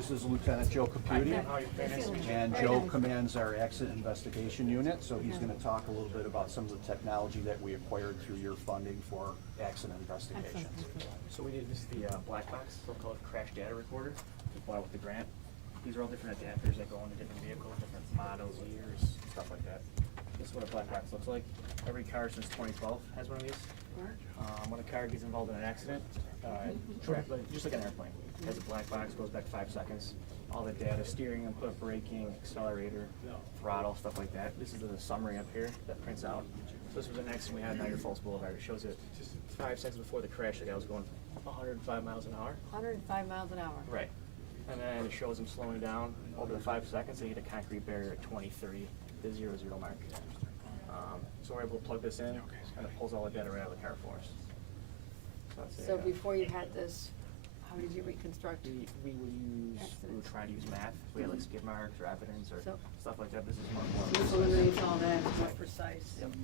This is Lieutenant Joe Caputi, and Joe commands our accident investigation unit, so he's gonna talk a little bit about some of the technology that we acquired through your funding for accident investigations. So we did this, the black box, so-called crash data recorder, to fly with the grant. These are all different adapters that go into different vehicles, different models, years, stuff like that. This is what a black box looks like. Every car since 2012 has one of these. When a car gets involved in an accident, just like an airplane, it has a black box, goes back 5 seconds. All the data, steering input, braking, accelerator, throttle, stuff like that. This is the summary up here that prints out. So this was an accident we had on Niagara Falls Boulevard. It shows it 5 seconds before the crash. The guy was going 105 miles an hour. 105 miles an hour. Right. And then it shows him slowing down over the 5 seconds. They hit a concrete barrier at 20:30, the 0-0 mark. So we're able to plug this in, and it pulls all the data right out of the car for us. So before you had this, how did you reconstruct? We were trying to use math. We had like skid marks or evidence or So- stuff like that. This is much So more. this eliminates all that, it's more precise. Yep.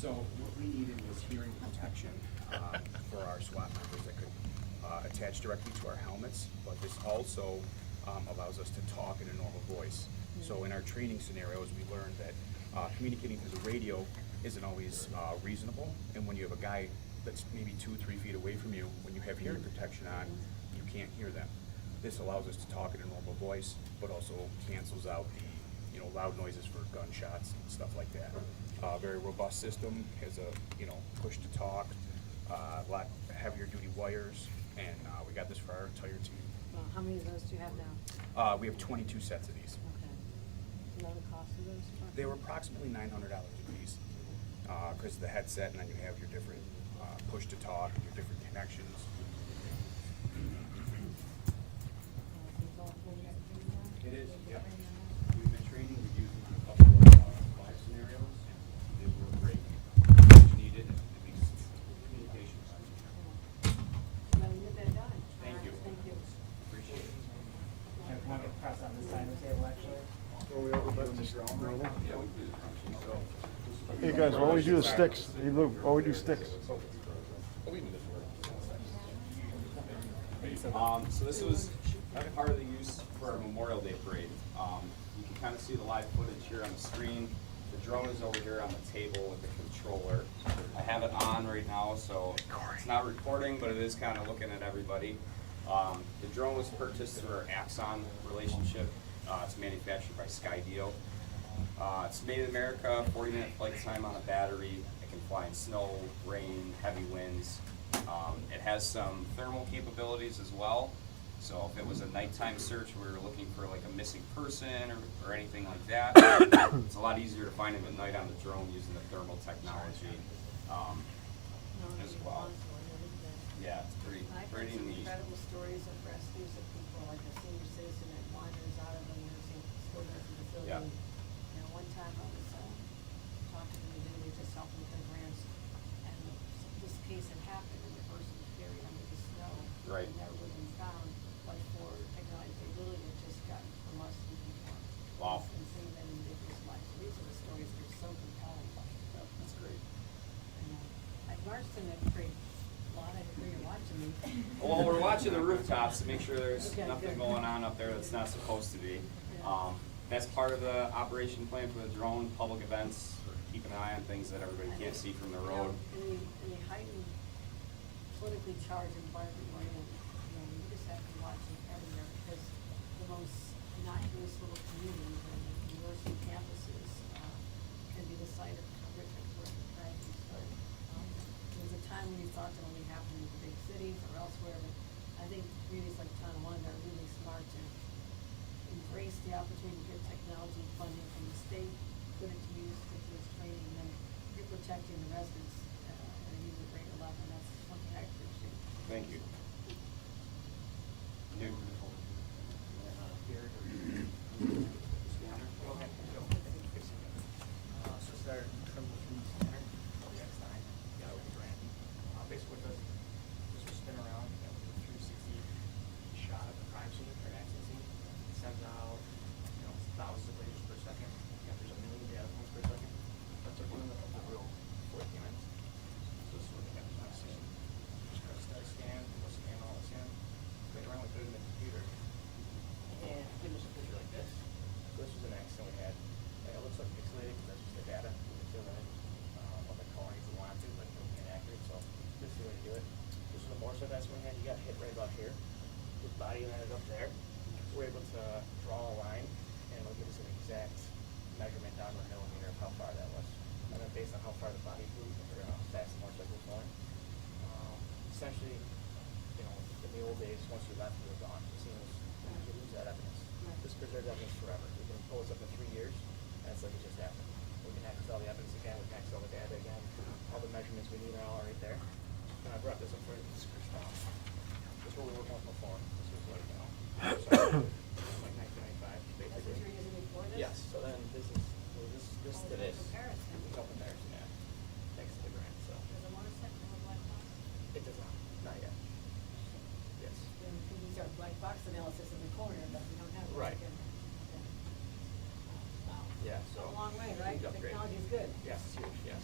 So what we needed was hearing protection for our SWAT members that could attach directly to our helmets, but this also allows us to talk in a normal voice. So in our training scenarios, we learned that communicating through the radio isn't always reasonable, and when you have a guy that's maybe 2-3 feet away from you, when you have hearing protection on, you can't hear them. This allows us to talk in a normal voice, but also cancels out the loud noises for gunshots and stuff like that. Very robust system, has a push to talk, a lot heavier duty wires, and we got this for our entire team. Well, how many of those do you have now? We have 22 sets of these. Okay. Do you know the cost of those? They were approximately $900 a piece, because the headset, and then you have your different push to talk, your different connections. It is, yep. We've been training, we've used them on a couple of live scenarios, and they were great. Much needed, and it makes communication better. Well, you get that done. Thank you. Thank you. Appreciate it. Can I press on this side of the table actually? Hey guys, why we do the sticks? Hey Lou, why we do sticks? So this was part of the use for our Memorial Day parade. You can kind of see the live footage here on the screen. The drone is over here on the table with the controller. I have it on right now, so it's not recording, but it is kind of looking at everybody. The drone was purchased through our Axon relationship. It's manufactured by Skydeal. It's made in America, 40-minute flight time on a battery. It can fly in snow, rain, heavy winds. It has some thermal capabilities as well. So if it was a nighttime search, we were looking for like a missing person or anything like that, it's a lot easier to find him at night on the drone using the thermal technology as well. Yeah, it's pretty I've heard some neat. incredible stories of rescues of people, like a senior citizen that wanders out of a nursing skilled nursing facility. Yeah. You know, one time I was talking to the individual just helping with their grants, and this case had happened, and the person was buried under the snow. Right. And never would have been found, but for technology, they really had just gotten from us to people. Wow. And seeing that individual's life. These are the stories that are so compelling. Yeah, that's great. I marched in that parade lot, I didn't know you're watching me. Well, we're watching the rooftops to make sure there's Okay, nothing good. going on up there that's not supposed to be. That's part of the operation plan for the drone, public events, keep an eye on things that everybody can't see from the road. In the heightened politically charged environment we're in, you just have to watch it everywhere, because the most innocuous little communities and university campuses can be the site of horrific tragedies. But there was a time when you thought that only happened in big cities or elsewhere, but I think communities like Tonawanda are really smart to embrace the opportunity to get technology funding from the state, put it to use, put to its training, and then you're protecting the residents at a user grade level, and that's one thing I appreciate. Thank you. once you left, you were gone. As soon as you lose that evidence, Right. this preserves evidence forever. We can pull this up in 3 years, and it's like it just happened. We can access all the evidence again, we can access all the data again, all the measurements we need are all right there. And I brought this up for you. This is what we were working with before. This is like, like 1995, That's basically. what you're using before this? Yes, so then this is, well, this Oh, to there's this. a comparison. No comparison, yeah. Thanks to the grant, so. Does the motorcycle have a black box? It does not yet. Yes. Then we can use our black box analysis in the corner, but we don't have it. Right. Wow. Yeah, so. A long way, right? Huge upgrade. Technology's good. Yes, it's huge, yes.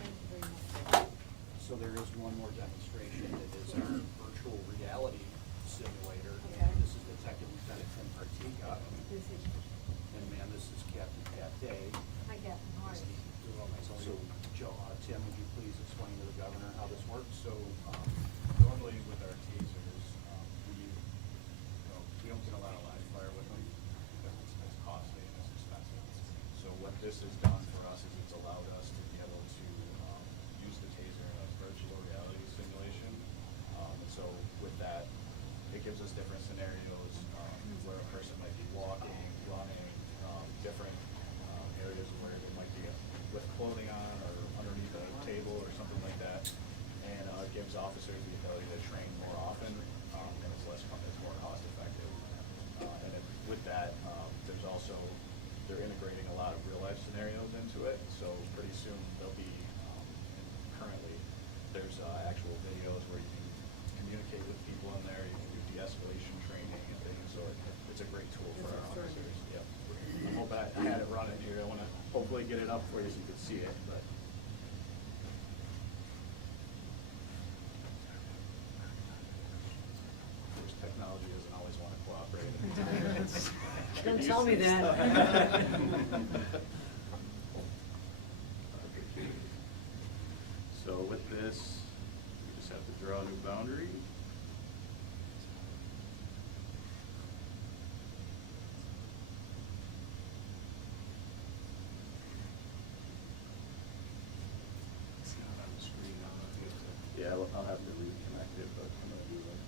Thank you very much. So there is one more demonstration. It is our virtual reality simulator. Okay. And this is Detective Lieutenant Tim Artiga. This is, And ma'am, this is Captain Pat Day. hi, Captain, how are you? So, Joe, Tim, would you please explain to the governor how this works? So, normally with our tasers, we don't get a lot of live fire with them because it's costly and it's expensive. So what this has done for us is it's allowed us to be able to use the taser in a virtual reality simulation. And so with that, it gives us different scenarios where a person might be walking, running, different areas where they might be with clothing on or underneath a table or something like that. And it gives officers the ability to train more often, and it's more cost effective. With that, there's also, they're integrating a lot of real life scenarios into it. So pretty soon there'll be, currently, there's actual videos where you can communicate with people in there, you can do de-escalation training and things. So it's a great tool for our officers. Yep. I hope I had it running here. I want to hopefully get it up for you so you can see it, but. Of course, technology doesn't always want to cooperate. Don't tell me that. So with this, we just have to draw a new boundary. It's not on the screen now. Yeah, I'll have to reconnect it, but I'm gonna do it.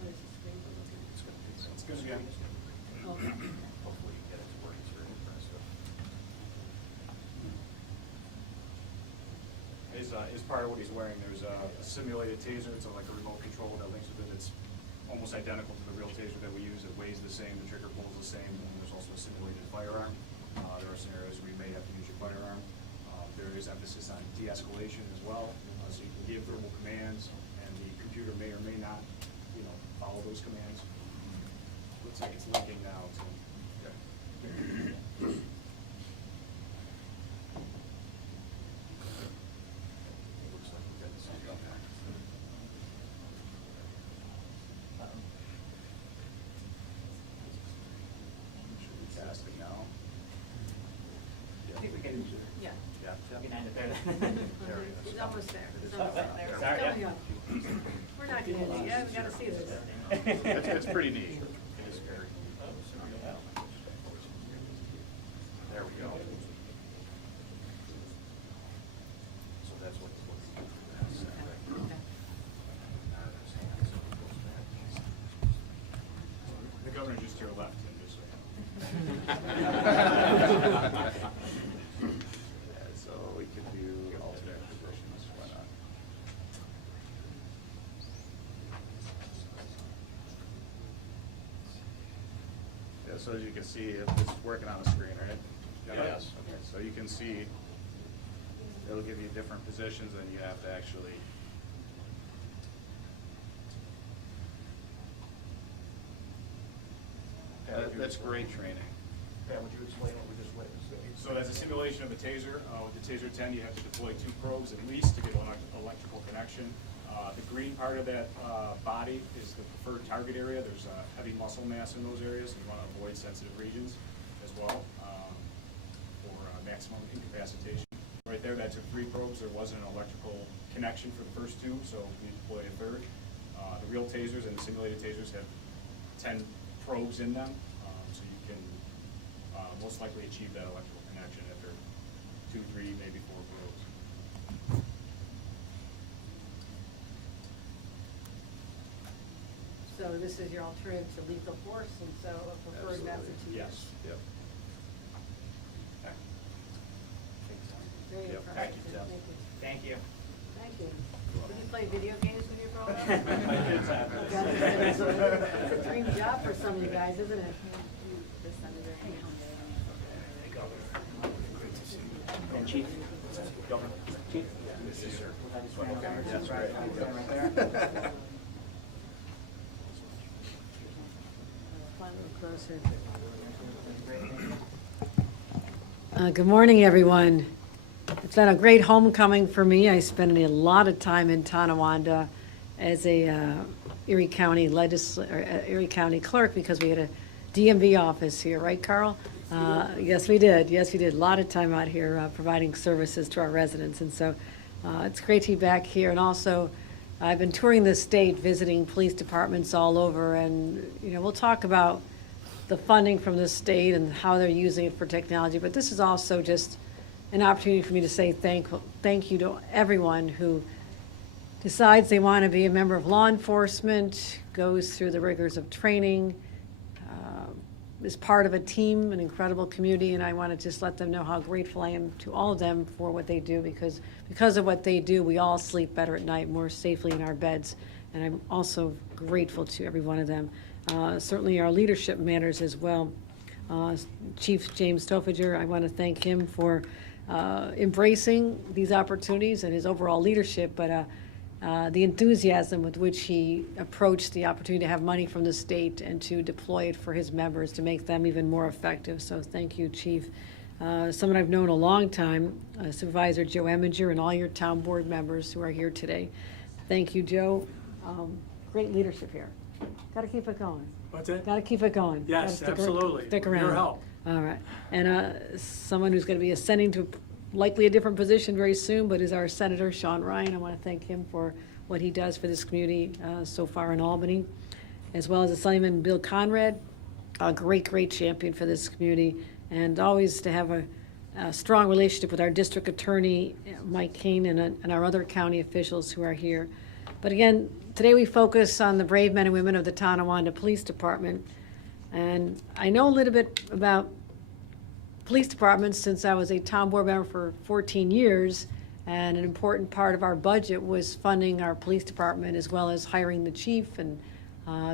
Where's the screen? It's gonna be on. Oh, Hopefully you get it to work. It's very impressive. Is part of what he's wearing. There's a simulated taser. It's like a remote control that links with it. It's almost identical to the real taser that we use. It weighs the same, the trigger pull is the same, and there's also a simulated firearm. There are scenarios where you may have to use your firearm. There is emphasis on de-escalation as well, so you can give verbal commands, and the computer may or may not, follow those commands. Looks like it's linking now to. Looks like we've got this up. Should be casting now. I think we can, yeah. Yeah. we can end it there. There it is. It's almost there. It's It's almost up. there. Sorry, It's coming yeah. up. We're not gonna end it yet. We gotta see this. It's pretty neat. It is very. There we go. So that's what it's looking for. Okay. The governor's just to your left, and just so yeah, so we could do alternate positions, why not? Yeah, so as you can see, it's working on the screen, right? Yes. Okay, so you can see, it'll give you different positions, and you have to actually. That's great training. Pat, would you explain what we just witnessed? So that's a simulation of a taser. With the Taser 10, you have to deploy 2 probes at least to get an electrical connection. The green part of that body is the preferred target area. There's heavy muscle mass in those areas, and you want to avoid sensitive regions as well for maximum incapacitation. Right there, that took 3 probes. There wasn't an electrical connection for the first 2, so we deployed a third. The real tasers and the simulated tasers have 10 probes in them, so you can most likely achieve that electrical connection after 2, 3, maybe 4 probes. So this is your alternative to lethal force, and so a preferred method to use. Yes, yep. Very Yep. impressive. Thank you, Jeff. Thank you. Thank you. Thank you. Did you play video games when you were growing up? It's a dream job for some of you guys, isn't it? And Chief? Governor. Chief? Yes, sir. That's right. Right there. One little closer. Good morning, everyone. It's been a great homecoming for me. I spent a lot of time in Tonawanda as a Erie County Erie County clerk because we had a DMV office here, right, Carl? Yes, we did. Yes, we did. A lot of time out here providing services to our residents, and so it's great to be back here. And also, I've been touring the state, visiting police departments all over, and we'll talk about the funding from the state and how they're using it for technology. But this is also just an opportunity for me to say thank you to everyone who decides they want to be a member of law enforcement, goes through the rigors of training, is part of a team, an incredible community, and I want to just let them know how grateful I am to all of them for what they do, because of what they do, we all sleep better at night, more safely in our beds, and I'm also grateful to every one of them. Certainly our leadership matters as well. Chief James Stofager, I want to thank him for embracing these opportunities and his overall leadership, but the enthusiasm with which he approached the opportunity to have money from the state and to deploy it for his members to make them even more effective. So thank you, Chief. Someone I've known a long time, Supervisor Joe Eminger, and all your town board members who are here today. Thank you, Joe. Great leadership here. Got to keep it going. What's it? Got to keep it going. Yes, Gotta absolutely. Stick With around. your help. All right. And someone who's going to be ascending to likely a different position very soon, but is our Senator Sean Ryan. I want to thank him for what he does for this community so far in Albany, as well as Assemblyman Bill Conrad, a great champion for this community, and always to have a strong relationship with our district attorney, Mike Kane, and our other county officials who are here. But again, today we focus on the brave men and women of the Tonawanda Police Department. And I know a little bit about police departments since I was a town board member for 14 years, and an important part of our budget was funding our police department as well as hiring the chief and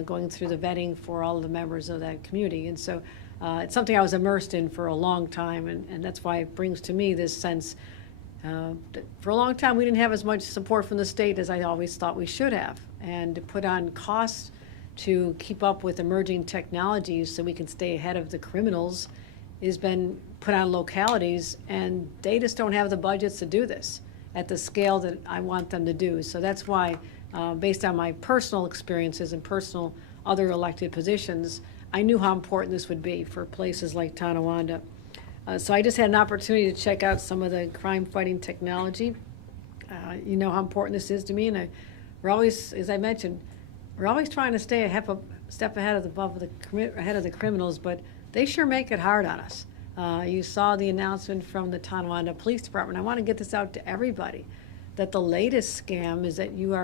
going through the vetting for all of the members of that community. And so it's something I was immersed in for a long time, and that's why it brings to me this sense that for a long time we didn't have as much support from the state as I always thought we should have, and to put on costs to keep up with emerging technologies so we can stay ahead of the criminals has been put on localities, and they just don't have the budgets to do this at the scale that I want them to do. So that's why, based on my personal experiences and personal other elected positions, I knew how important this would be for places like Tonawanda. So I just had an opportunity to check out some of the crime-fighting technology. You know how important this is to me, and we're always, as I mentioned, we're always trying to stay a step ahead of the criminals, but they sure make it hard on us. You saw the announcement from the Tonawanda Police Department. I want to get this out to everybody, that the latest scam is that you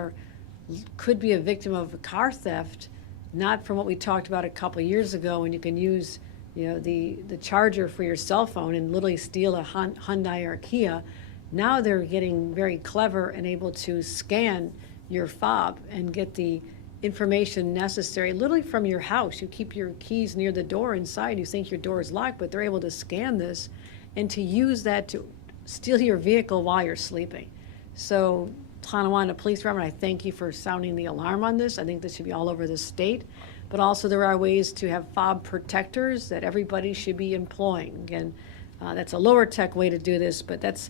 could be a victim of a car theft, not from what we talked about a couple of years ago when you can use the charger for your cell phone and literally steal a Hyundai or a Kia. Now they're getting very clever and able to scan your fob and get the information necessary literally from your house. You keep your keys near the door inside. You think your door is locked, but they're able to scan this and to use that to steal your vehicle while you're sleeping. So Tonawanda Police Department, I thank you for sounding the alarm on this. I think this should be all over the state. But also there are ways to have fob protectors that everybody should be employing. Again, that's a lower tech way to do this, but that's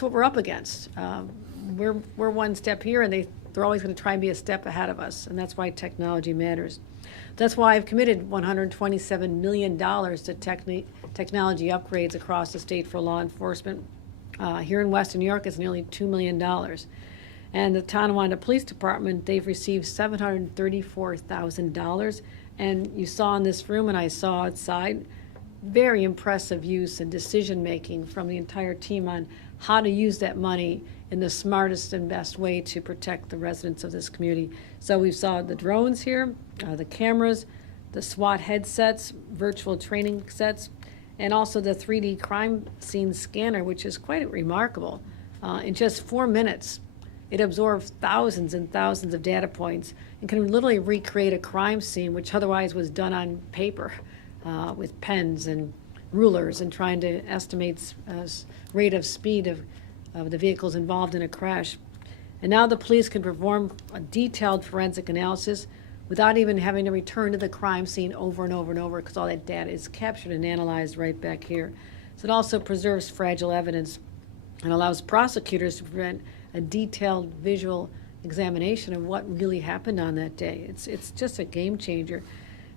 what we're up against. We're one step here, and they're always going to try and be a step ahead of us, and that's why technology matters. That's why I've committed $127 million to technology upgrades across the state for law enforcement. Here in Western New York, it's nearly $2 million. And the Tonawanda Police Department, they've received $734,000. And you saw in this room, and I saw outside, very impressive use and decision-making from the entire team on how to use that money in the smartest and best way to protect the residents of this community. So we saw the drones here, the cameras, the SWAT headsets, virtual training sets, and also the 3D crime scene scanner, which is quite remarkable. In just 4 minutes, it absorbs thousands and thousands of data points and can literally recreate a crime scene, which otherwise was done on paper with pens and rulers and trying to estimate rate of speed of the vehicles involved in a crash. And now the police can perform a detailed forensic analysis without even having to return to the crime scene over and over and over, because all that data is captured and analyzed right back here. So it also preserves fragile evidence and allows prosecutors to prevent a detailed visual examination of what really happened on that day. It's just a game changer.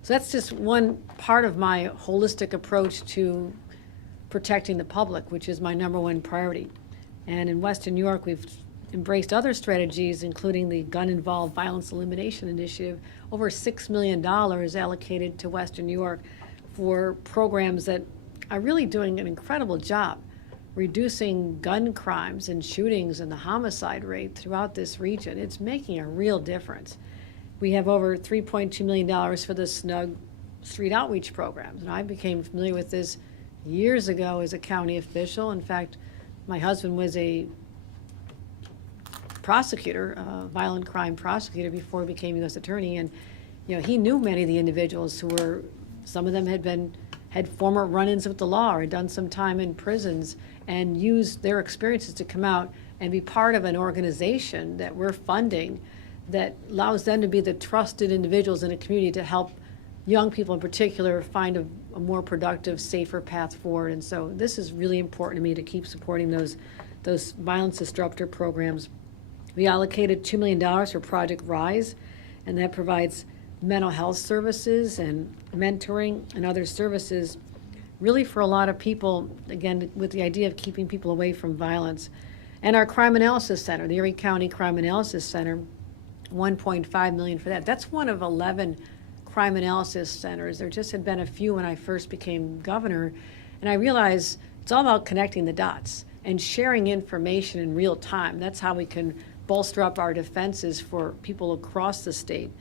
So that's just one part of my holistic approach to protecting the public, which is my #1 priority. And in Western New York, we've embraced other strategies, including the Gun-Involved Violence Elimination Initiative, over $6 million allocated to Western New York for programs that are really doing an incredible job reducing gun crimes and shootings and the homicide rate throughout this region. It's making a real difference. We have over $3.2 million for the Snug Street Outreach programs. And I became familiar with this years ago as a county official. In fact, my husband was a prosecutor, a violent crime prosecutor, before he became U.S. attorney. And he knew many of the individuals who were, some of them had former run-ins with the law or had done some time in prisons, and used their experiences to come out and be part of an organization that we're funding that allows them to be the trusted individuals in a community to help young people in particular find a more productive, safer path forward. And so this is really important to me to keep supporting those violence disruptor programs. We allocated $2 million for Project Rise, and that provides mental health services and mentoring and other services really for a lot of people, again, with the idea of keeping people away from violence. And our Crime Analysis Center, the Erie County Crime Analysis Center, $1.5 million for that. That's one of 11 crime analysis centers. There just had been a few when I first became governor, and I realized it's all about connecting the dots and sharing information in real time. That's how we can bolster up our defenses for people across the state.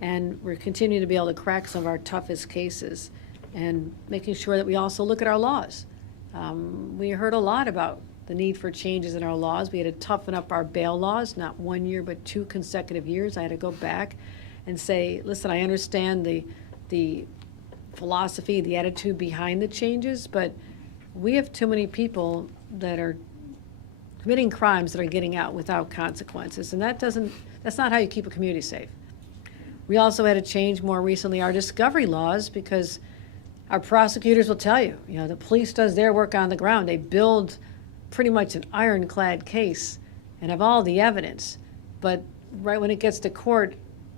And we're continuing to be able to crack some of our toughest cases and making sure that we also look at our laws. We heard a lot about the need for changes in our laws. We had to toughen up our bail laws, not 1 year, but 2 consecutive years. I had to go back and say, listen, I understand the philosophy, the attitude behind the changes, but we have too many people that are committing crimes that are getting out without consequences, and that's not how you keep a community safe. We also had to change more recently our discovery laws, because our prosecutors will tell you, the police does their work on the ground. They build pretty much an ironclad case and have all the evidence. But right when it gets to court,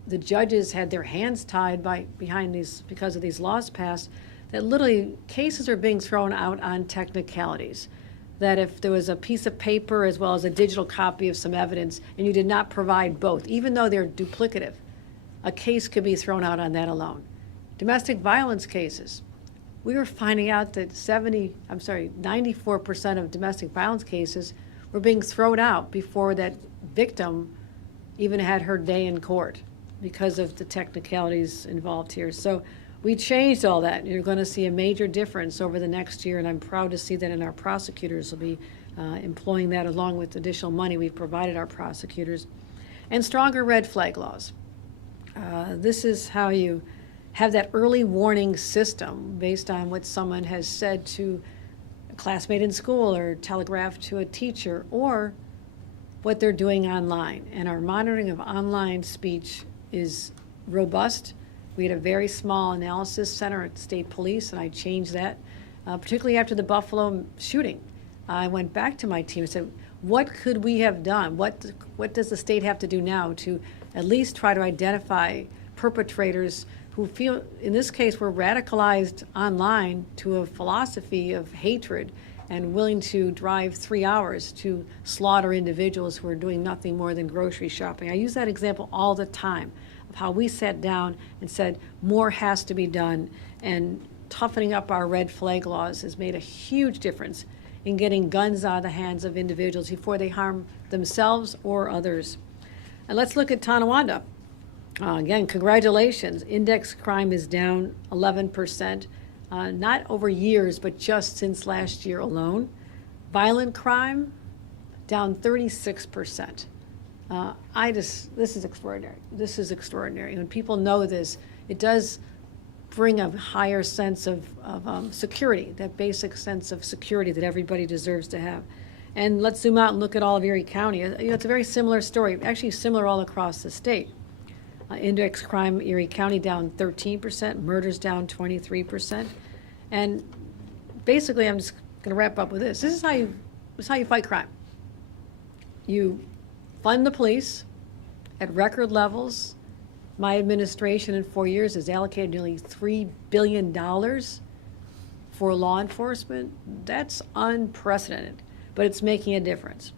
the judges had their hands tied behind these, because of these laws passed, that literally cases are being thrown out on technicalities. That if there was a piece of paper as well as a digital copy of some evidence and you did not provide both, even though they're duplicative, a case could be thrown out on that alone. Domestic violence cases. We were finding out that 94% of domestic violence cases were being thrown out before that victim even had her day in court because of the technicalities involved here. So we changed all that. You're going to see a major difference over the next year, and I'm proud to see that, and our prosecutors will be employing that along with additional money we've provided our prosecutors. And stronger red flag laws. This is how you have that early warning system based on what someone has said to a classmate in school or telegraphed to a teacher, or what they're doing online. And our monitoring of online speech is robust. We had a very small analysis center at State Police, and I changed that, particularly after the Buffalo shooting. I went back to my team and said, what could we have done? What does the state have to do now to at least try to identify perpetrators who feel, in this case, were radicalized online to a philosophy of hatred and willing to drive 3 hours to slaughter individuals who are doing nothing more than grocery shopping. I use that example all the time of how we sat down and said more has to be done, and toughening up our red flag laws has made a huge difference in getting guns out of the hands of individuals before they harm themselves or others. And let's look at Tonawanda. Again, congratulations. Index crime is down 11%, not over years, but just since last year alone. Violent crime, down 36%. This is extraordinary. This is extraordinary. When people know this, it does bring a higher sense of security, that basic sense of security that everybody deserves to have. And let's zoom out and look at all of Erie County. It's a very similar story, actually similar all across the state. Index crime, Erie County down 13%, murders down 23%. And basically, I'm just going to wrap up with this. This is how you fight crime. You fund the police at record levels. My administration in 4 years has allocated nearly $3 billion for law enforcement. That's unprecedented, but it's making a difference.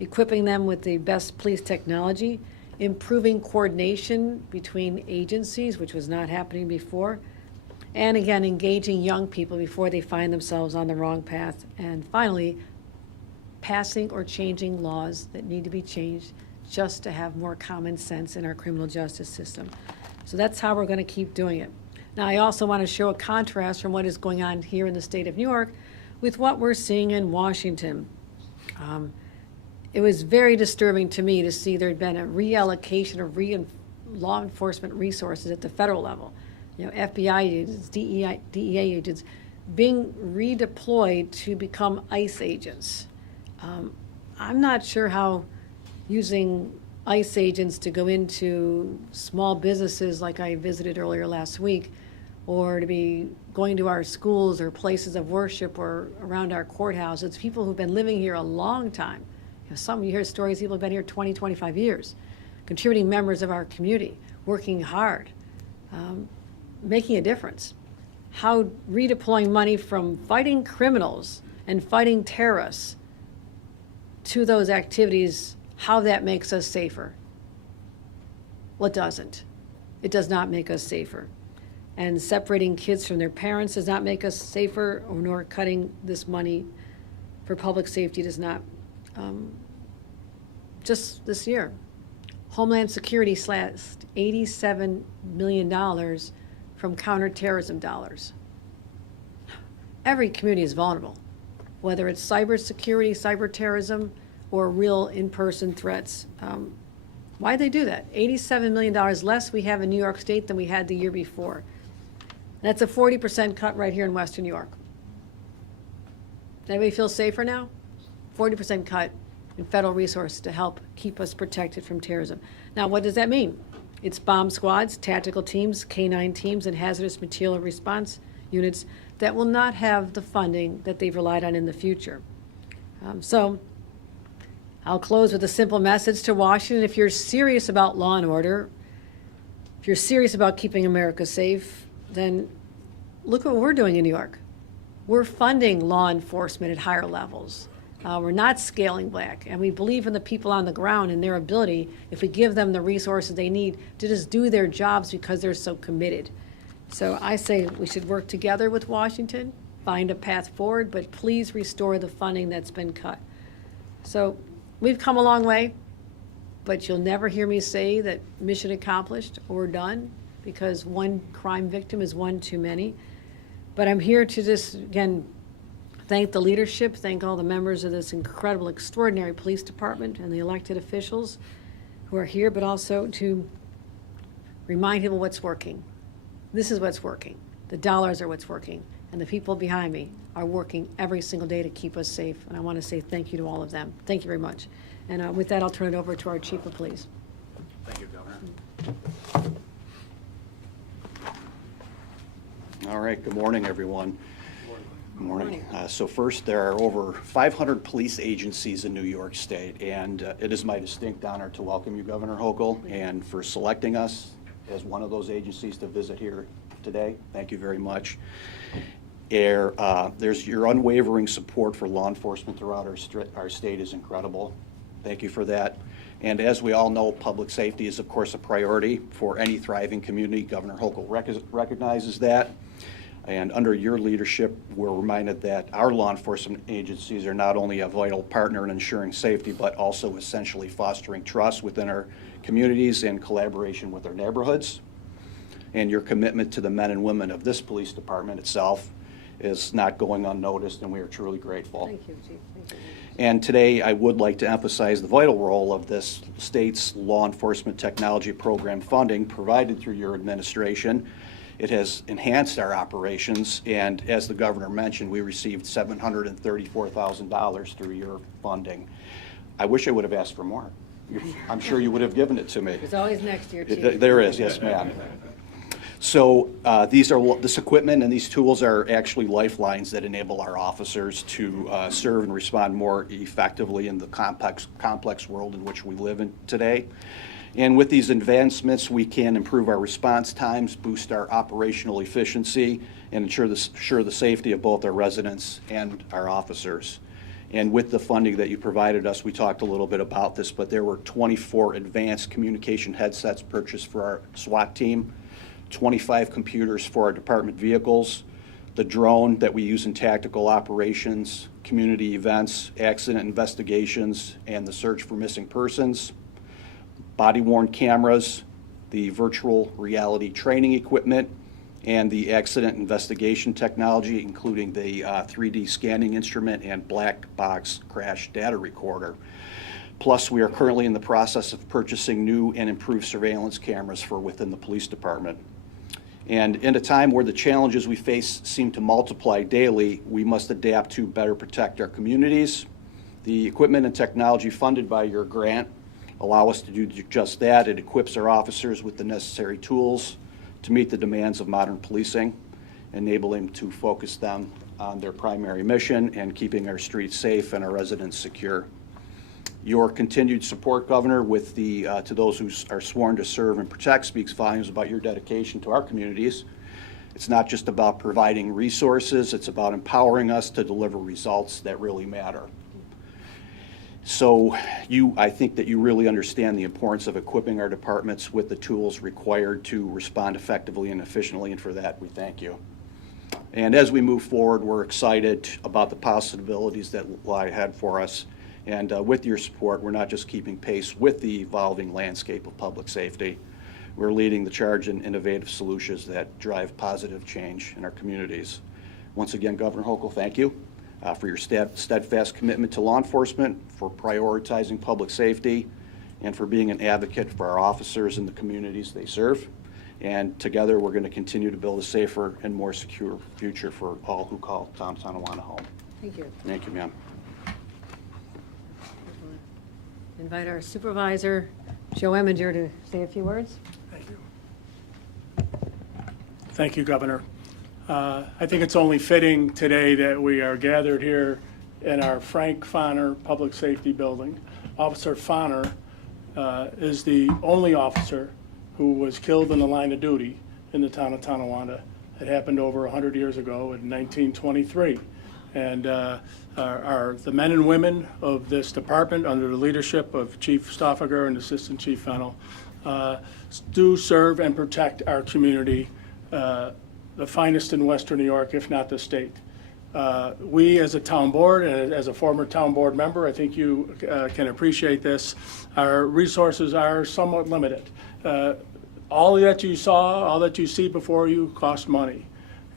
Equipping them with the best police technology, improving coordination between agencies, which was not happening before, and again, engaging young people before they find themselves on the wrong path, and finally, passing or changing laws that need to be changed just to have more common sense in our criminal justice system. So that's how we're going to keep doing it. Now, I also want to show a contrast from what is going on here in the state of New York with what we're seeing in Washington. It was very disturbing to me to see there had been a reallocation of law enforcement resources at the federal level. FBI agents, DEA agents, being redeployed to become ICE agents. I'm not sure how using ICE agents to go into small businesses like I visited earlier last week, or to be going to our schools or places of worship or around our courthouses, people who've been living here a long time. You hear stories, people have been here 20, 25 years, contributing members of our community, working hard, making a difference. How redeploying money from fighting criminals and fighting terrorists to those activities, how that makes us safer. Well, it doesn't. It does not make us safer. And separating kids from their parents does not make us safer, or nor cutting this money for public safety does not. Just this year, Homeland Security slashed $87 million from counterterrorism dollars. Every community is vulnerable, whether it's cybersecurity, cyber terrorism, or real in-person threats. Why'd they do that? $87 million less we have in New York State than we had the year before. That's a 40% cut right here in Western New York. Does anybody feel safer now? 40% cut in federal resources to help keep us protected from terrorism. Now, what does that mean? It's bomb squads, tactical teams, K-9 teams, and hazardous material response units that will not have the funding that they've relied on in the future. So I'll close with a simple message to Washington. If you're serious about law and order, if you're serious about keeping America safe, then look what we're doing in New York. We're funding law enforcement at higher levels. We're not scaling back, and we believe in the people on the ground and their ability, if we give them the resources they need, to just do their jobs because they're so committed. So I say we should work together with Washington, find a path forward, but please restore the funding that's been cut. So we've come a long way, but you'll never hear me say that mission accomplished or done, because one crime victim is one too many. But I'm here to just, again, thank the leadership, thank all the members of this incredible, extraordinary police department and the elected officials who are here, but also to remind people what's working. This is what's working. The dollars are what's working, and the people behind me are working every single day to keep us safe. And I want to say thank you to all of them. Thank you very much. And with that, I'll turn it over to our Chief of Police. Thank you, Governor. All right, good morning, everyone. Good morning. So first, there are over 500 police agencies in New York State, and it is my distinct honor to welcome you, Governor Hochul, and for selecting us as one of those agencies to visit here today. Thank you very much. There's your unwavering support for law enforcement throughout our state is incredible. Thank you for that. And as we all know, public safety is, of course, a priority for any thriving community. Governor Hochul recognizes that. And under your leadership, we're reminded that our law enforcement agencies are not only a vital partner in ensuring safety, but also essentially fostering trust within our communities and collaboration with our neighborhoods. And your commitment to the men and women of this police department itself is not going unnoticed, and we are truly grateful. Thank you, Chief. Thank you. And today, I would like to emphasize the vital role of this state's law enforcement technology program funding provided through your administration. It has enhanced our operations, and as the governor mentioned, we received $734,000 through your funding. I wish I would have asked for more. I'm sure you would have given it to me. There's always next year, Chief. There is, yes, ma'am. So this equipment and these tools are actually lifelines that enable our officers to serve and respond more effectively in the complex world in which we live in today. And with these advancements, we can improve our response times, boost our operational efficiency, and ensure the safety of both our residents and our officers. And with the funding that you provided us, we talked a little bit about this, but there were 24 advanced communication headsets purchased for our SWAT team, 25 computers for our department vehicles, the drone that we use in tactical operations, community events, accident investigations, and the search for missing persons, body-worn cameras, the virtual reality training equipment, and the accident investigation technology, including the 3D scanning instrument and black box crash data recorder. Plus, we are currently in the process of purchasing new and improved surveillance cameras for within the police department. And in a time where the challenges we face seem to multiply daily, we must adapt to better protect our communities. The equipment and technology funded by your grant allow us to do just that. It equips our officers with the necessary tools to meet the demands of modern policing, enabling to focus them on their primary mission and keeping our streets safe and our residents secure. Your continued support, Governor, with to those who are sworn to serve and protect speaks volumes about your dedication to our communities. It's not just about providing resources, it's about empowering us to deliver results that really matter. So I think that you really understand the importance of equipping our departments with the tools required to respond effectively and efficiently, and for that, we thank you. And as we move forward, we're excited about the possibilities that lie ahead for us. And with your support, we're not just keeping pace with the evolving landscape of public safety, we're leading the charge in innovative solutions that drive positive change in our communities. Once again, Governor Hochul, thank you for your steadfast commitment to law enforcement, for prioritizing public safety, and for being an advocate for our officers and the communities they serve. And together, we're going to continue to build a safer and more secure future for all who call Town of Tonawanda home. Thank you. Thank you, ma'am. Invite our Supervisor, Joe Eminger, to say a few words. Thank you. Thank you, Governor. I think it's only fitting today that we are gathered here in our Frank Fonner Public Safety Building. Officer Fonner is the only officer who was killed in the line of duty in the town of Tonawanda. It happened over 100 years ago in 1923. And the men and women of this department, under the leadership of Chief Stoffager and Assistant Chief Fennell, do serve and protect our community, the finest in Western New York, if not the state. We as a town board, and as a former town board member, I think you can appreciate this, our resources are somewhat limited. All that you saw, all that you see before you cost money.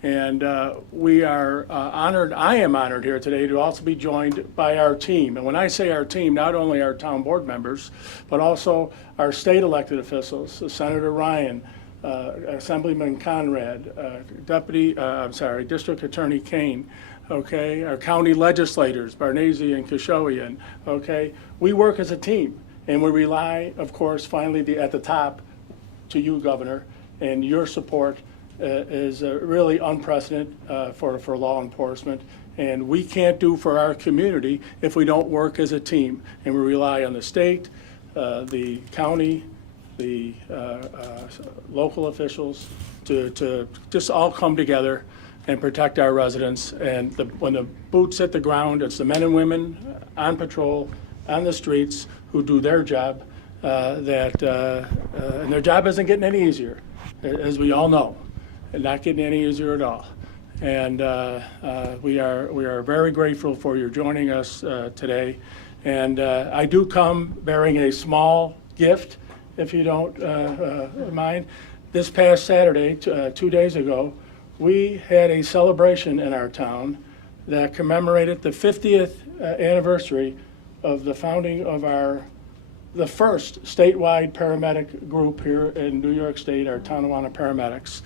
And we are honored, I am honored here today to also be joined by our team. And when I say our team, not only our town board members, but also our state elected officials, Senator Ryan, Assemblyman Conrad, District Attorney Kane, okay, our county legislators, Barnese and Kishoian, okay. We work as a team, and we rely, of course, finally at the top to you, Governor, and your support is really unprecedented for law enforcement, and we can't do for our community if we don't work as a team. And we rely on the state, the county, the local officials to just all come together and protect our residents. And when the boots hit the ground, it's the men and women on patrol, on the streets, who do their job, and their job isn't getting any easier, as we all know. And not getting any easier at all. And we are very grateful for your joining us today. And I do come bearing a small gift, if you don't mind. This past Saturday, 2 days ago, we had a celebration in our town that commemorated the 50th anniversary of the founding of the first statewide paramedic group here in New York State, our Tonawanda paramedics.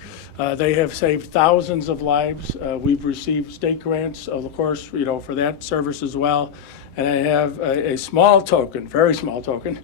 They have saved thousands of lives. We've received state grants, of course, for that service as well. And I have a small token, very small token.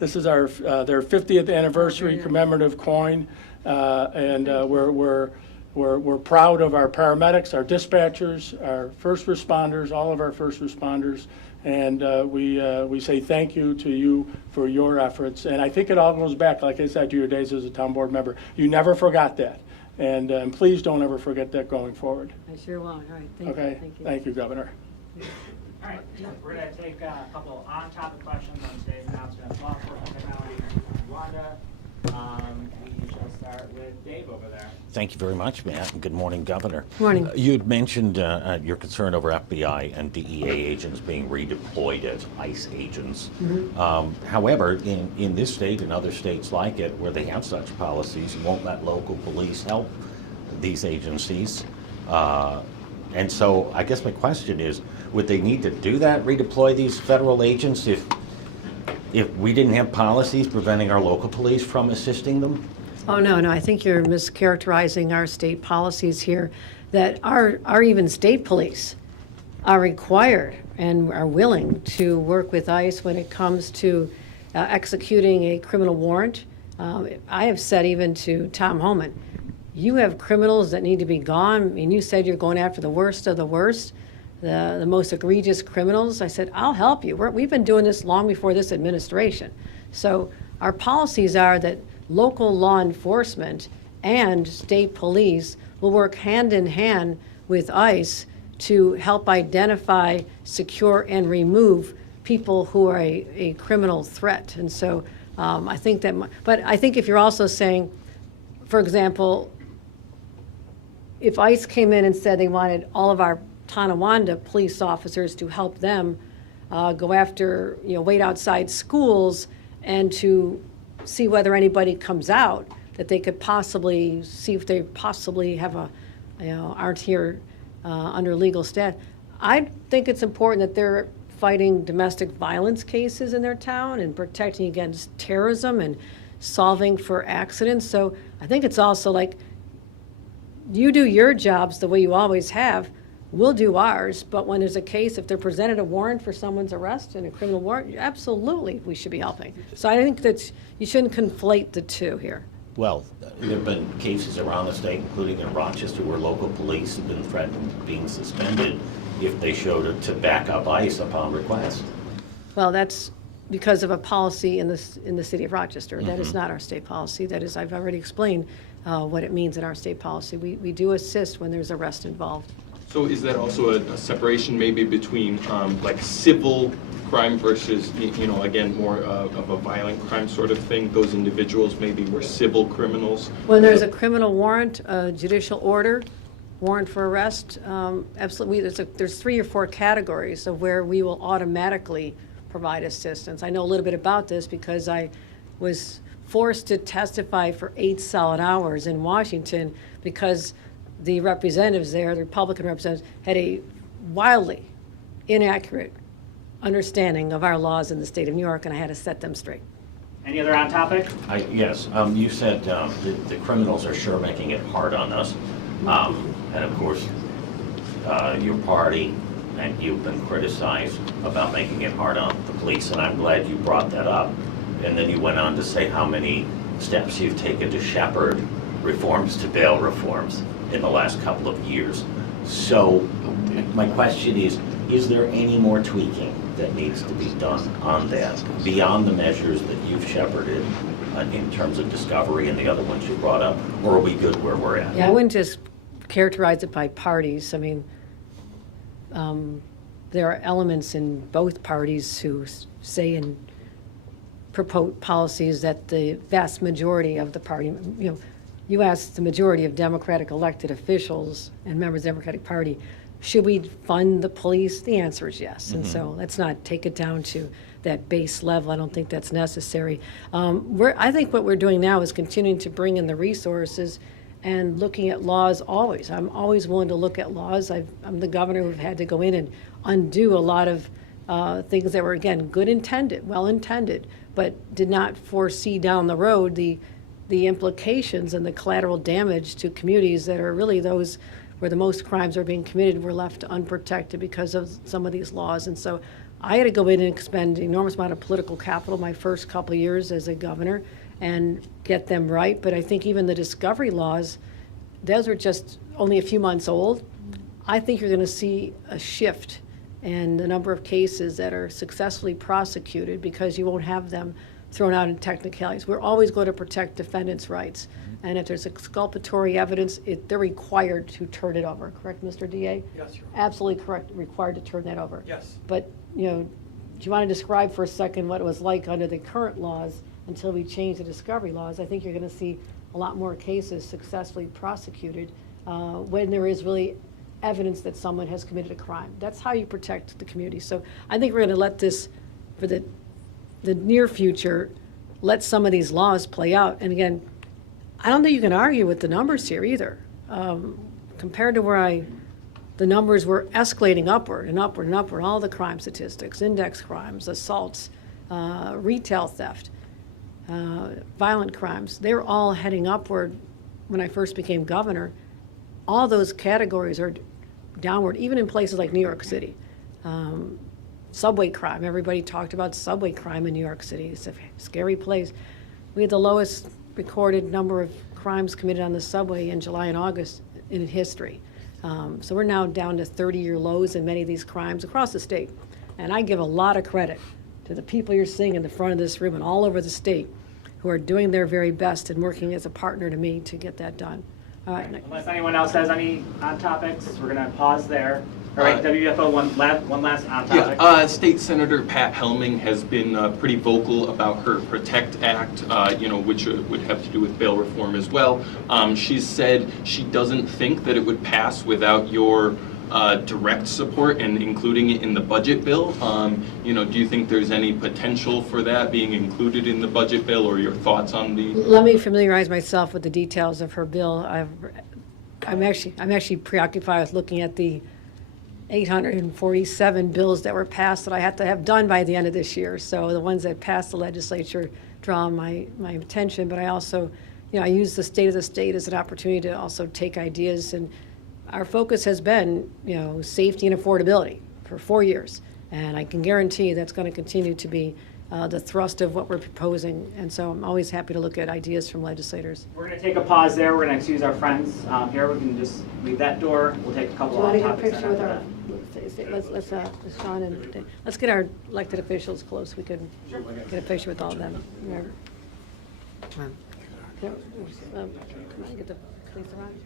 This is their 50th anniversary commemorative coin, and we're proud of our paramedics, our dispatchers, our first responders, all of our first responders. And we say thank you to you for your efforts. And I think it all goes back, like I said, to your days as a town board member. You never forgot that. And please don't ever forget that going forward. I sure will. All right, thank you. Okay, Thank you. thank you, Governor. All right, we're gonna take a couple on-topic questions on today's announcement. Law enforcement technology in Tonawanda. We shall start with Dave over there. Thank you very much, Matt, and good morning, Governor. Morning. You'd mentioned your concern over FBI and DEA agents being redeployed as ICE agents. However, in this state and other states like it, where they have such policies, you won't let local police help these agencies. And so I guess my question is, would they need to do that, redeploy these federal agents, if we didn't have policies preventing our local police from assisting them? Oh, no, I think you're mischaracterizing our state policies here, that our even state police are required and are willing to work with ICE when it comes to executing a criminal warrant. I have said even to Tom Homan, you have criminals that need to be gone. I mean, you said you're going after the worst of the worst, the most egregious criminals. I said, I'll help you. We've been doing this long before this administration. So our policies are that local law enforcement and state police will work hand in hand with ICE to help identify, secure, and remove people who are a criminal threat. And so I think that, but I think if you're also saying, for example, if ICE came in and said they wanted all of our Tonawanda police officers to help them go after, wait outside schools and to see whether anybody comes out, that they could possibly see if they possibly have aren't here under legal status. I think it's important that they're fighting domestic violence cases in their town and protecting against terrorism and solving for accidents. So I think it's also like, you do your jobs the way you always have, we'll do ours, but when there's a case, if they're presented a warrant for someone's arrest and a criminal warrant, absolutely, we should be helping. So I think that you shouldn't conflate the two here. Well, there have been cases around the state, including in Rochester, where local police have been threatened with being suspended if they showed up to back up ICE upon request. Well, that's because of a policy in the city of Rochester. That is not our state policy. That is, I've already explained what it means in our state policy. We do assist when there's arrest involved. So is that also a separation maybe between like civil crime versus, again, more of a violent crime sort of thing? Those individuals maybe were civil criminals? When there's a criminal warrant, a judicial order, warrant for arrest, absolutely, there's 3 or 4 categories of where we will automatically provide assistance. I know a little bit about this because I was forced to testify for 8 solid hours in Washington because the representatives there, the Republican representatives, had a wildly inaccurate understanding of our laws in the state of New York, and I had to set them straight. Any other on topic? Yes, you said the criminals are sure making it hard on us. And of course, your party and you've been criticized about making it hard on the police, and I'm glad you brought that up. And then you went on to say how many steps you've taken to shepherd reforms to bail reforms in the last couple of years. So my question is there any more tweaking that needs to be done on that beyond the measures that you've shepherded in terms of discovery and the other ones you brought up, or are we good where we're at? Yeah, I wouldn't just characterize it by parties. I mean, there are elements in both parties who say and propose policies that the vast majority of the party, you asked the majority of Democratic elected officials and members of the Democratic Party, should we fund the police? The answer is yes. And so let's not take it down to that base level. I don't think that's necessary. I think what we're doing now is continuing to bring in the resources and looking at laws always. I'm always willing to look at laws. I'm the governor who've had to go in and undo a lot of things that were, again, good intended, well intended, but did not foresee down the road the implications and the collateral damage to communities that are really those where the most crimes are being committed were left unprotected because of some of these laws. And so I had to go in and expend an enormous amount of political capital my first couple of years as a governor and get them right. But I think even the discovery laws, those were just only a few months old. I think you're going to see a shift in the number of cases that are successfully prosecuted because you won't have them thrown out in technicalities. We're always going to protect defendants' rights. And if there's exculpatory evidence, they're required to turn it over. Correct, Mr. DA? Yes, Your Honor. Absolutely correct, required to turn that over. Yes. But, do you want to describe for a second what it was like under the current laws until we change the discovery laws? I think you're going to see a lot more cases successfully prosecuted when there is really evidence that someone has committed a crime. That's how you protect the community. So I think we're going to let this, for the near future, let some of these laws play out. And again, I don't think you can argue with the numbers here either. Compared to where the numbers were escalating upward and upward and upward, all the crime statistics, index crimes, assaults, retail theft, violent crimes, they were all heading upward when I first became governor. All those categories are downward, even in places like New York City. Subway crime, everybody talked about subway crime in New York City. It's a scary place. We had the lowest recorded number of crimes committed on the subway in July and August in history. So we're now down to 30-year lows in many of these crimes across the state. And I give a lot of credit to the people you're seeing in the front of this room and all over the state who are doing their very best and working as a partner to me to get that done. All right. Unless anyone else has any on topics, we're going to pause there. All right, WFO, one last on topic. Yeah, State Senator Pat Helming has been pretty vocal about her PROTECT Act, which would have to do with bail reform as well. She's said she doesn't think that it would pass without your direct support and including it in the budget bill. Do you think there's any potential for that being included in the budget bill, or your thoughts on the? Let me familiarize myself with the details of her bill. I'm actually preoccupied with looking at the 847 bills that were passed that I have to have done by the end of this year. So the ones that passed the legislature draw my attention, but I also, I use the state of the state as an opportunity to also take ideas. And our focus has been, safety and affordability for 4 years. And I can guarantee that's going to continue to be the thrust of what we're proposing. And so I'm always happy to look at ideas from legislators. We're going to take a pause there. We're going to excuse our friends here. We can just leave that door. We'll take a couple Do you of want to get a topics. picture with our, let's Sean and, let's get our elected officials close. We could get a picture with all of them. Come on, get the police around.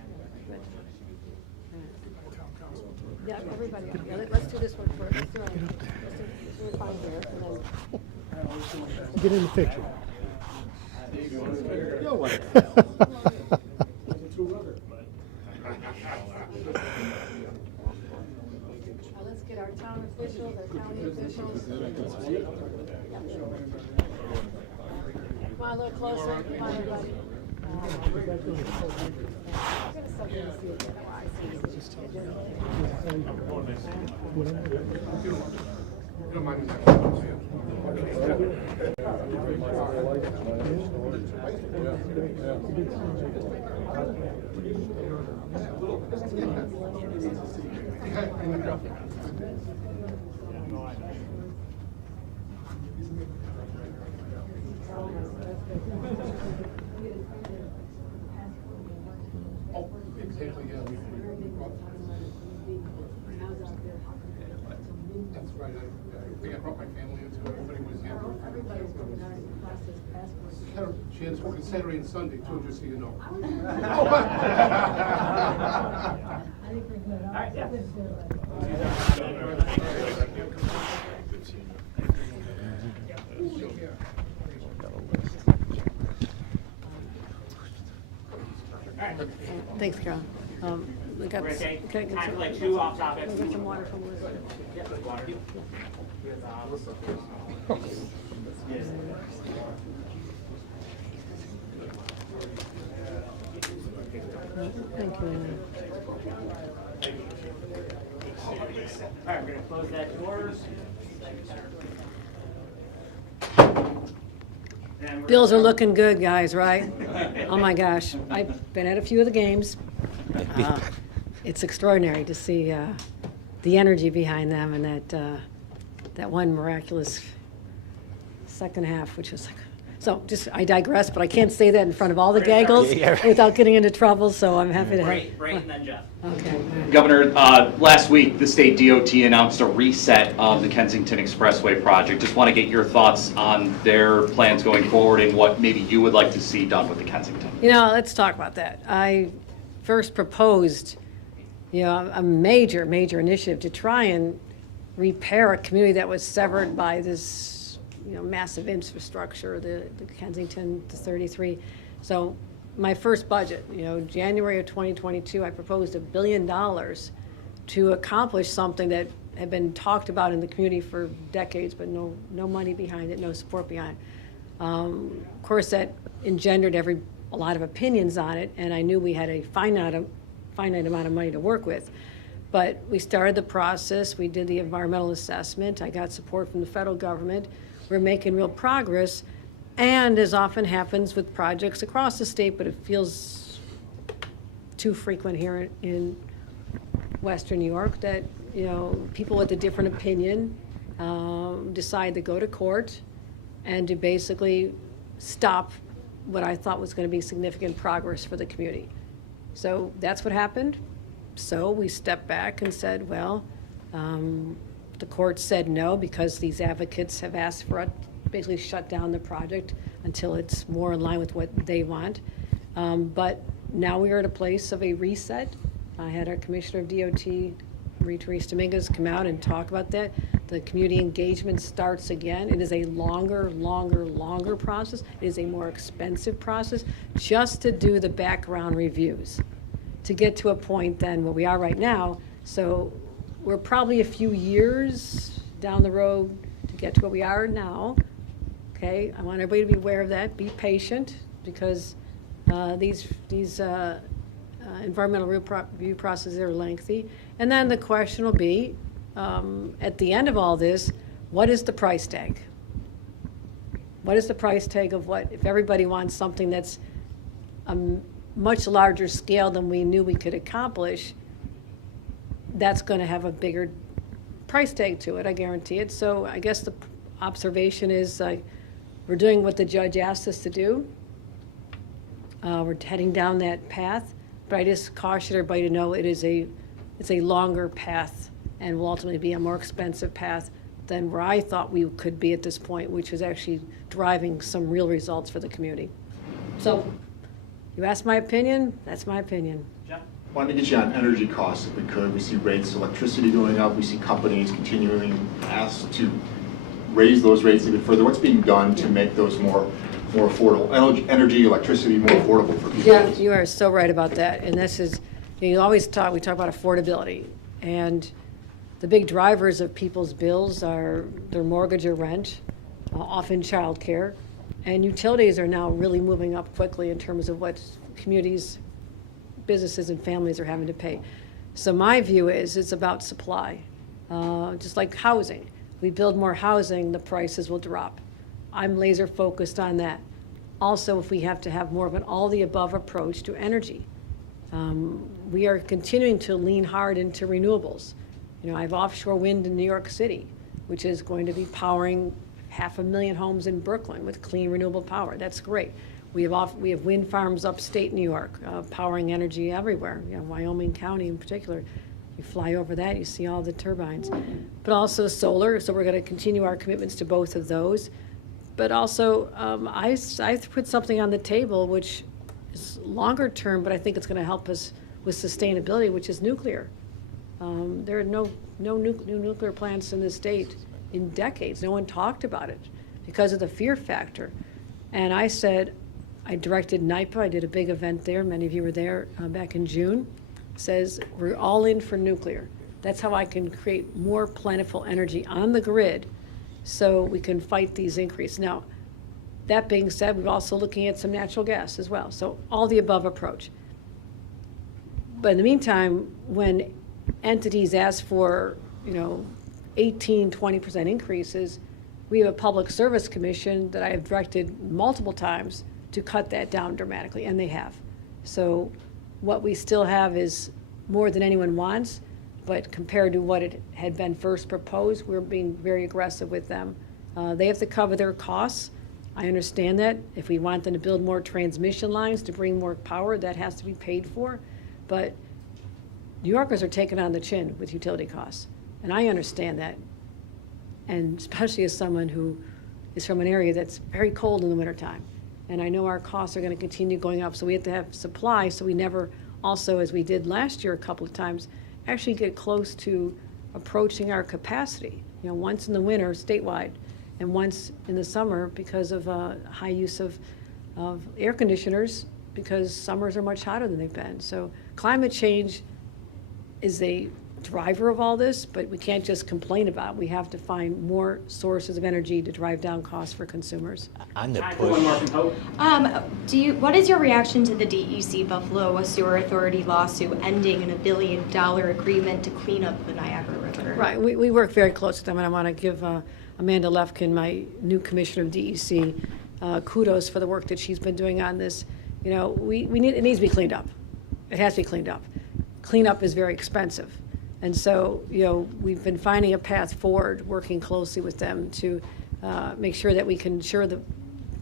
Yeah, everybody, yeah, let's do this one first. Let's do it fine here, and then. Get in the picture. Let's get our town officials, our county officials. Come on, a little closer. Come on, everybody. Exactly, yeah. That's right. I think I brought my family into it. Everybody was here. She has working Saturday and Sunday too, just so you know. All right, yeah. Thanks, Carol. We got, We're gonna can I take get time some, for like 2 off topics. can I get some water from Elizabeth? Yeah, with water. Thank you. All right, we're gonna close that door. And we're Bills are gonna- looking good, guys, right? Oh my gosh, I've been at a few of the games. It's extraordinary to see the energy behind them and that one miraculous second half, which was like, so just, I digress, but I can't say that in front of all the gaggles without getting into trouble, so I'm happy to have. Ray and then Jeff. Okay. Governor, last week, the state DOT announced a reset of the Kensington Expressway project. Just want to get your thoughts on their plans going forward and what maybe you would like to see done with the Kensington. You know, let's talk about that. I first proposed, a major initiative to try and repair a community that was severed by this, massive infrastructure, the Kensington, the 33. So my first budget, January of 2022, I proposed $1 billion to accomplish something that had been talked about in the community for decades, but no money behind it, no support behind it. Of course, that engendered a lot of opinions on it, and I knew we had a finite amount of money to work with. But we started the process, we did the environmental assessment, I got support from the federal government, we're making real progress, and as often happens with projects across the state, but it feels too frequent here in Western New York, that, people with a different opinion decide to go to court and to basically stop what I thought was going to be significant progress for the community. So that's what happened. So we stepped back and said, well, the court said no because these advocates have asked for it, basically shut down the project until it's more in line with what they want. But now we are at a place of a reset. I had our Commissioner of DOT, Marie-Therese Dominguez, come out and talk about that. The community engagement starts again. It is a longer process. It is a more expensive process just to do the background reviews to get to a point then where we are right now. So we're probably a few years down the road to get to where we are now. Okay, I want everybody to be aware of that. Be patient because these environmental review processes are lengthy. And then the question will be, at the end of all this, what is the price tag? What is the price tag of what, if everybody wants something that's a much larger scale than we knew we could accomplish, that's going to have a bigger price tag to it, I guarantee it. So I guess the observation is we're doing what the judge asked us to do. We're heading down that path, but I just caution everybody to know it's a longer path and will ultimately be a more expensive path than where I thought we could be at this point, which was actually driving some real results for the community. So you asked my opinion, that's my opinion. Jeff? Wanted to get you on energy costs if we could. We see rates, electricity going up. We see companies continuing asked to raise those rates even further. What's being done to make those more affordable? Energy, electricity, more affordable for people? Yeah, you are so right about that. And this is, we talk about affordability. And the big drivers of people's bills are their mortgage or rent, often childcare. And utilities are now really moving up quickly in terms of what communities, businesses and families are having to pay. So my view is it's about supply, just like housing. We build more housing, the prices will drop. I'm laser focused on that. Also, if we have to have more of an all-the-above approach to energy. We are continuing to lean hard into renewables. I have offshore wind in New York City, which is going to be powering 500,000 homes in Brooklyn with clean renewable power. That's great. We have wind farms upstate New York, powering energy everywhere. Wyoming County in particular. You fly over that, you see all the turbines. But also solar, so we're going to continue our commitments to both of those. But also, I put something on the table which is longer term, but I think it's going to help us with sustainability, which is nuclear. There are no new nuclear plants in the state in decades. No one talked about it because of the fear factor. And I said, I directed NYPA, I did a big event there, many of you were there back in June, says we're all in for nuclear. That's how I can create more plentiful energy on the grid so we can fight these increases. Now, that being said, we're also looking at some natural gas as well. So all the above approach. But in the meantime, when entities ask for, 18, 20% increases, we have a public service commission that I have directed multiple times to cut that down dramatically, and they have. So what we still have is more than anyone wants, but compared to what it had been first proposed, we're being very aggressive with them. They have to cover their costs. I understand that. If we want them to build more transmission lines to bring more power, that has to be paid for. But New Yorkers are taking on the chin with utility costs, and I understand that. And especially as someone who is from an area that's very cold in the wintertime. And I know our costs are going to continue going up, so we have to have supply, so we never also, as we did last year a couple of times, actually get close to approaching our capacity. Once in the winter statewide, and once in the summer because of high use of air conditioners, because summers are much hotter than they've been. So climate change is a driver of all this, but we can't just complain about it. We have to find more sources of energy to drive down costs for consumers. On the One more from Hope. What is your reaction to the DEC Buffalo Sewer Authority lawsuit ending in $1 billion agreement to clean up the Niagara River? Right, we work very close with them, and I want to give Amanda Lefkin, my new commissioner of DEC, kudos for the work that she's been doing on this. It needs to be cleaned up. It has to be cleaned up. Cleanup is very expensive. And so, we've been finding a path forward, working closely with them to make sure that we can ensure the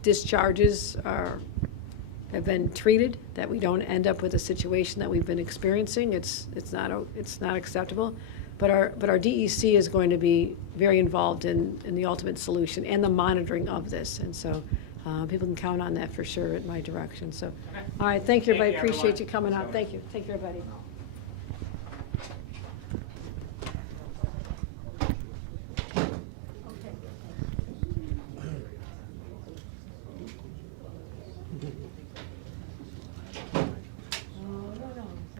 discharges have been treated, that we don't end up with a situation that we've been experiencing. It's not acceptable. But our DEC is going to be very involved in the ultimate solution and the monitoring of this. And so people can count on that for sure in my direction. So, all right, thank you, everybody. Appreciate you coming out. Thank you. Take care, everybody.